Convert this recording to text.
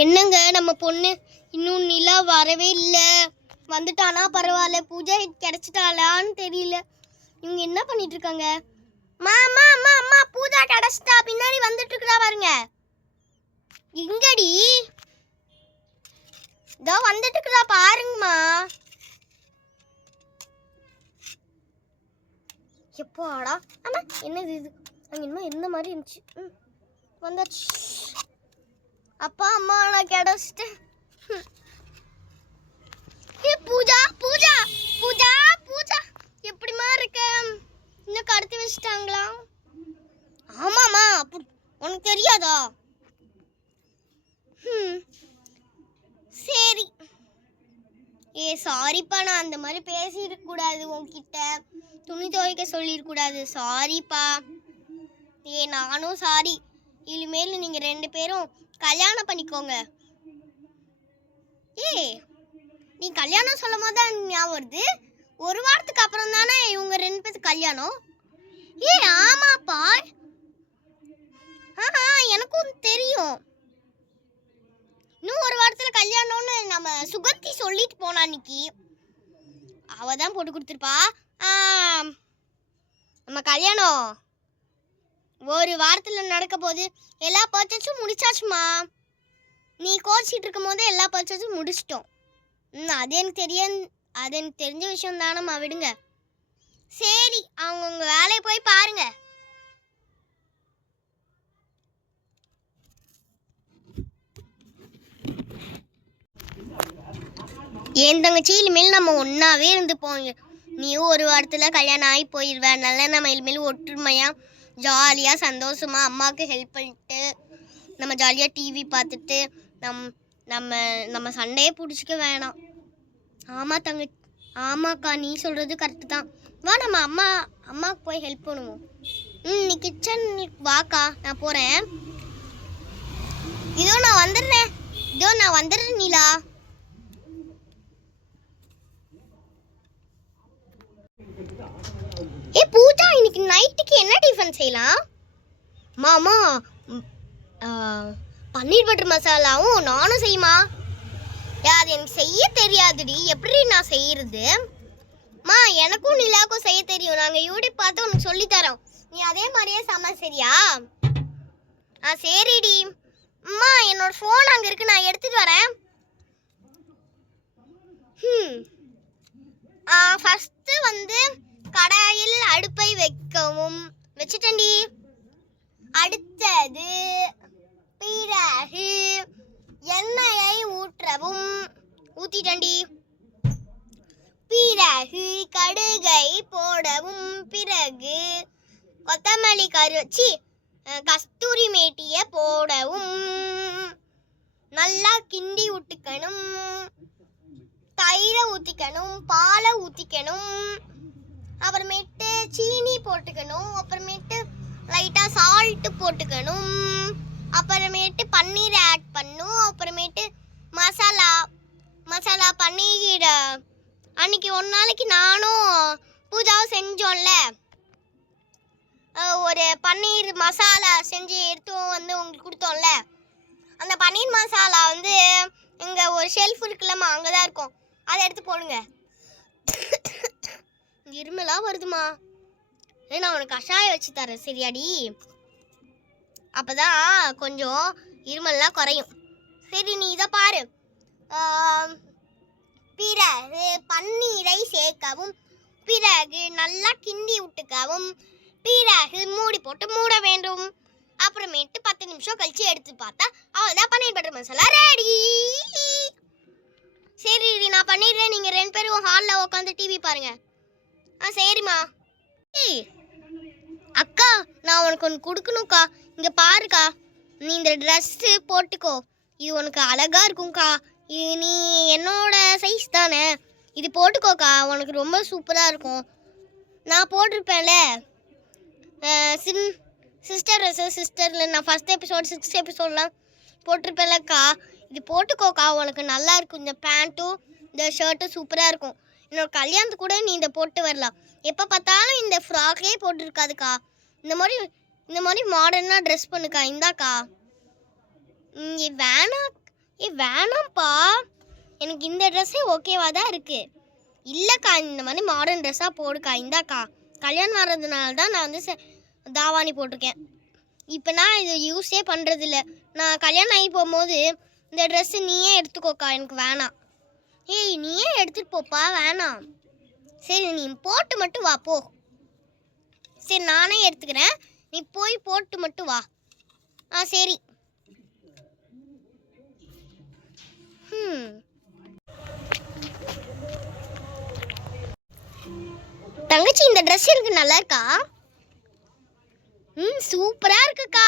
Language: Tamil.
என்னங்க நம்ம பொண்ணு இன்னும் நிலா வரவே இல்லை. வந்துட்டானா பரவாயில்ல, பூஜை கிடைச்சிட்டாளான்னு தெரியல. இவங்க என்ன பண்ணிட்டு இருக்காங்க? மாமா அம்மா அம்மா பூஜா கிடைச்சிட்டா, பின்னாடி வந்துட்டு இருக்கா பாருங்க. எங்கடி? இதோ வந்துட்டு இருக்கா பாருங்கம்மா. எப்போடா ஆமா என்னது இது? அங்கே என்னமோ இருந்த மாதிரி இருந்துச்சு. வந்தாச்சு. அப்பா அம்மா நான் கிடைச்சிட்டேன். பூஜா பூஜா பூஜா பூஜா எப்படிமா இருக்க? இன்னும் கடத்தி வச்சிட்டாங்களா? ஆமாம்மா, உனக்கு தெரியாதா? சரி. சாரிப்பா, நான் அந்த மாதிரி பேசியிருக்க கூடாது. உன்கிட்ட துணி துவைக்க சொல்லியிருக்கூடாது. சாரிப்பா. நானும் சாரி. இனிமேல் நீங்கள் 2 பேரும் கல்யாணம் பண்ணிக்கோங்க. நீ கல்யாணம் சொல்லும் போது தான் ஞாபகம் வருது. ஒரு வாரத்துக்கு அப்புறம் தானே இவங்க 2 பேருக்கு கல்யாணம். ஆமாப்பா. எனக்கும் தெரியும். இன்னும் ஒரு வாரத்துல கல்யாணம்னு நம்ம சுகந்தி சொல்லிட்டு போனா. அன்னைக்கு அவ தான் போட்டு கொடுத்துருப்பா. நம்ம கல்யாணம் ஒரு வாரத்துல நடக்க போகுது. எல்லா பர்ச்சேஸும் முடிச்சாச்சுமா. நீ கோச்சிட்டு இருக்கும் போது எல்லா பர்ச்சேஸும் முடிச்சிட்டோம். அது எனக்கு தெரிஞ்ச விஷயம் தானம்மா, விடுங்க. சரி, அவங்கவுங்க வேலையை போய் பாருங்க. என் தங்கச்சி, இனிமேல் நம்ம ஒன்றாவே இருந்துப்போம். நீயும் ஒரு வாரத்தில் கல்யாணம் ஆகி போயிடுவேன். அதனால நம்ம இனிமேல் ஒற்றுமையாக ஜாலியாக சந்தோஷமாக அம்மாவுக்கு ஹெல்ப் பண்ணிட்டு நம்ம ஜாலியாக டிவி பார்த்துட்டு நம்ம சண்டையே பிடிச்சிக்க வேணாம். ஆமாக்கா, நீ சொல்கிறது கரெக்டு தான். வா, நம்ம அம்மாவுக்கு போய் ஹெல்ப் பண்ணுவோம். நீ கிச்சன் வாக்கா, நான் போகிறேன். இதோ நான் வந்துடுறேன் நீலா. பூஜா, இன்னைக்கு நைட்டுக்கு என்ன டிஃபன் செய்யலாம்? மாமா, பன்னீர் பட்டர் மசாலாவும் நானும் செய்யுமா? அது எனக்கு செய்ய தெரியாதுடி. எப்படி நான் செய்யறது? எனக்கும் நிலாவுக்கும் செய்ய தெரியும். நாங்கள் யூடியூப் பார்த்து உனக்கு சொல்லித்தரோம். நீ அதே மாதிரியே சமை, சரியா? சரிடி. என்னோட ஃபோன் அங்கே இருக்கு, நான் எடுத்துட்டு வரேன். ஃபர்ஸ்ட் வந்து கடாயில் அடுப்பை வைக்கவும். வச்சுட்டேன்டி. அடுத்தது பிறகு எண்ணெயை ஊற்றவும். ஊத்திட்டேன்டி. பிறகு கடுகை போடவும். பிறகு கொத்தமல்லி கஸ்தூரி மேட்டியை போடவும். நல்லா கிண்டி விட்டுக்கணும். தயிரை ஊற்றிக்கணும், பாலை ஊற்றிக்கணும். அப்புறமேட்டு சீனி போட்டுக்கணும். அப்புறமேட்டு லைட்டாக சால்ட்டு போட்டுக்கணும். அப்புறமேட்டு பன்னீர் ஆட் பண்ணும். அப்புறமேட்டு மசாலா பன்னீர் அன்னைக்கு ஒரு நாளைக்கு நானும் பூஜாவும் செஞ்சோம்ல, ஒரு பன்னீர் மசாலா செஞ்சு எடுத்து வந்து உங்களுக்கு கொடுத்தோம்ல. அந்த பன்னீர் மசாலா வந்து இங்கே ஒரு ஷெல்ஃப் இருக்குல்லம்மா, அங்கே தான் இருக்கும். அதை எடுத்து போடுங்க. இருமலாக வருதுமா. நான் உனக்கு கஷாயம் வச்சு தரேன், சரியாடி? அப்போதான் கொஞ்சம் இருமல்லாம் குறையும். சரி, நீ இதை பாரு. பிறகு பன்னீரை சேர்க்கவும். பிறகு நல்லா கிண்டி விட்டுக்கவும். பிறகு மூடி போட்டு மூட வேண்டும். அப்புறமேட்டு 10 நிமிஷம் கழிச்சு எடுத்து பார்த்தா அவ்வளோதான், பன்னீர் பட்டர் மசாலா ரெடி. சரி, நான் பண்ணிடுறேன். நீங்கள் 2 பேரும் ஹாலில் உட்காந்து டிவி பாருங்க. சரிம்மா. அக்கா, நான் உனக்கு ஒன்று கொடுக்கணும்க்கா. இங்கே பாருக்கா, நீ இந்த ட்ரெஸ்ஸு போட்டுக்கோ. இது உனக்கு அழகாக இருக்கும்க்கா. நீ என்னோட சைஸ் தானே, இது போட்டுக்கோக்கா. உனக்கு ரொம்ப சூப்பராக இருக்கும். நான் போட்டிருப்பேன்ல சிஸ்டரில் நான் ஃபஸ்ட் எபிசோட் 6th எபிசோட்லாம் போட்டிருப்பேன்லக்கா. இது போட்டுக்கோக்கா, உனக்கு நல்லா இருக்கும். இந்த பேண்ட்டும் இந்த ஷர்ட்டும் சூப்பராக இருக்கும். என்னோட கல்யாணத்துக்கு கூட நீ இதை போட்டு வரலாம். எப்போ பார்த்தாலும் இந்த ஃப்ராக்கே போட்டுருக்காதுக்கா. இந்த மாதிரி மாடர்னாக ட்ரெஸ் பண்ணுக்கா. இந்தாக்கா. வேணா வேணாம்ப்பா, எனக்கு இந்த ட்ரெஸ்ஸே ஓகேவா தான் இருக்கு. இல்லைக்கா, இந்த மாதிரி மாடர்ன் ட்ரெஸ்ஸாக போடுக்கா. இந்தாக்கா, கல்யாணம் ஆகிறதுனால தான் நான் வந்து தாவாணி போட்டிருக்கேன். இப்போ நான் இது யூஸே பண்ணுறதில்ல. நான் கல்யாணம் ஆகி போகும்போது இந்த ட்ரெஸ்ஸு நீயே எடுத்துக்கோக்கா, எனக்கு வேணாம். ஏய், நீயே எடுத்துகிட்டு போப்பா, வேணாம். சரி, நீ போட்டு மட்டும் வா போ. சரி, நானே எடுத்துக்கிறேன், நீ போய் போட்டு மட்டும் வா. சரி. தங்கச்சி, இந்த ட்ரெஸ் எனக்கு நல்லா இருக்கா? சூப்பரா இருக்குக்கா.